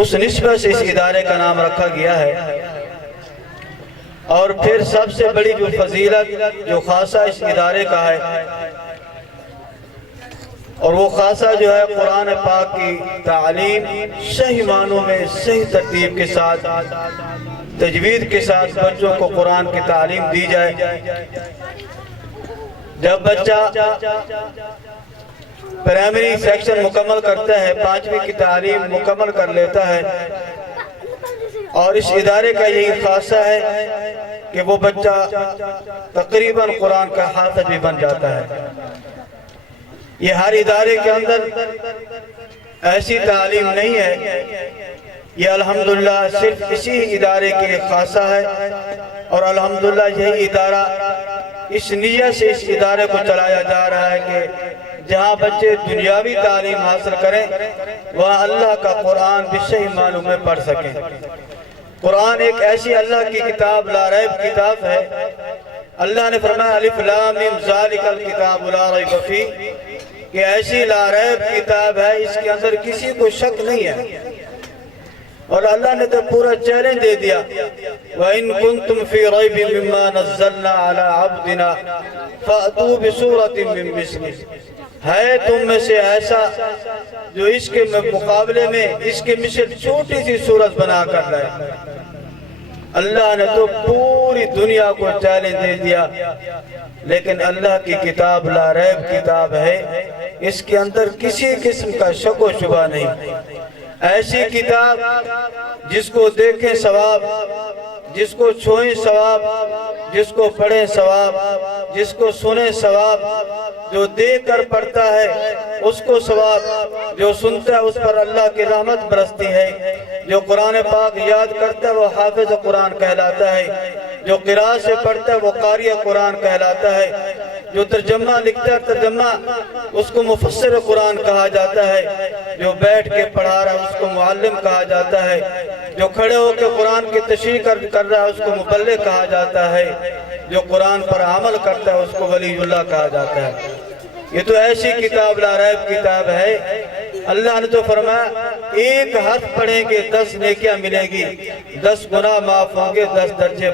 اس نسبت سے اس ادارے کا نام رکھا گیا ہے۔ اور پھر سب سے بڑی جو فضیلت جو خاصہ اس ادارے کا ہے، اور وہ خاصہ جو ہے قرآن پاک کی تعلیم صحیح معنوں میں صحیح ترتیب کے ساتھ تجوید کے ساتھ بچوں کو قرآن کی تعلیم دی جائے۔ جب بچہ پرائمری سیکشن مکمل کرتا ہے، 5ویں کی تعلیم مکمل کر لیتا ہے، اور اس ادارے کا یہی خاصہ ہے کہ وہ بچہ تقریباً قرآن کا حافظ بھی بن جاتا ہے۔ یہ ہر ادارے کے اندر ایسی تعلیم نہیں ہے، یہ الحمدللہ صرف اسی ادارے کی ایک خاصہ ہے، اور الحمدللہ یہی ادارہ اس نیت سے اس ادارے کو چلایا جا رہا ہے کہ جہاں بچے دنیاوی تعلیم حاصل کریں وہاں اللہ کا قرآن بھی صحیح معنوں میں پڑھ سکیں۔ قرآن ایک ایسی اللہ کی کتاب لا ریب کتاب ہے۔ اللہ نے فرمایا الف لام میم ذالک الکتاب لا ریب فیہ، کہ ایسی لا ریب کتاب ہے اس کے اندر کسی کو شک نہیں ہے، اور اللہ نے تو پورا چیلنج دے دیا وَإِن كُنتُمْ فِي رَيْبٍ مِّمَّا نَزَّلْنَا عَلَىٰ عَبْدِنَا فَأْتُوا بِسُورَةٍ مِّن مِّثْلِهِ، ہے تم میں سے ایسا جو اس کے مقابلے میں اس کے مثل چھوٹی سی صورت بنا کر لائے۔ اللہ نے تو پوری دنیا کو چیلنج دے دیا، لیکن اللہ کی کتاب لا ریب کتاب ہے، اس کے اندر کسی قسم کا شک و شبہ نہیں۔ ایسی کتاب جس کو دیکھیں ثواب، جس کو چھوئیں ثواب، جس کو پڑھیں ثواب، جس کو سنیں ثواب، جو دیکھ کر پڑھتا ہے اس کو ثواب، جو سنتا ہے اس پر اللہ کی رحمت برستی ہے، جو قرآن پاک یاد کرتا ہے وہ حافظ قرآن کہلاتا ہے، جو قراءت سے پڑھتا ہے وہ قاری قرآن کہلاتا ہے، جو ترجمہ لکھتا ہے ترجمہ اس کو مفسر قرآن کہا جاتا ہے، جو بیٹھ کے پڑھا رہا ہے اس کو معلم کہا جاتا ہے، جو کھڑے ہو کے قرآن کی تشریح کر رہا ہے اس کو مبلغ کہا جاتا ہے، جو قرآن پر عمل کرتا ہے اس کو ولی اللہ کہا جاتا ہے۔ یہ تو ایسی کتاب لا ریب کتاب ہے۔ اللہ نے تو فرمایا ایک حرف پڑھیں گے 10 نیکیاں ملیں گی، 10 گناہ معاف ہوں گے، 10 درجے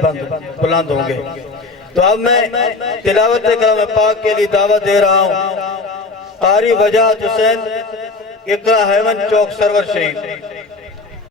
بلند ہوں گے۔ تو اب میں تلاوت کلام پاک کے لیے دعوت دے رہا ہوں قاری وجاہت حسین، اقرا ہیمن چوک سرور شہید۔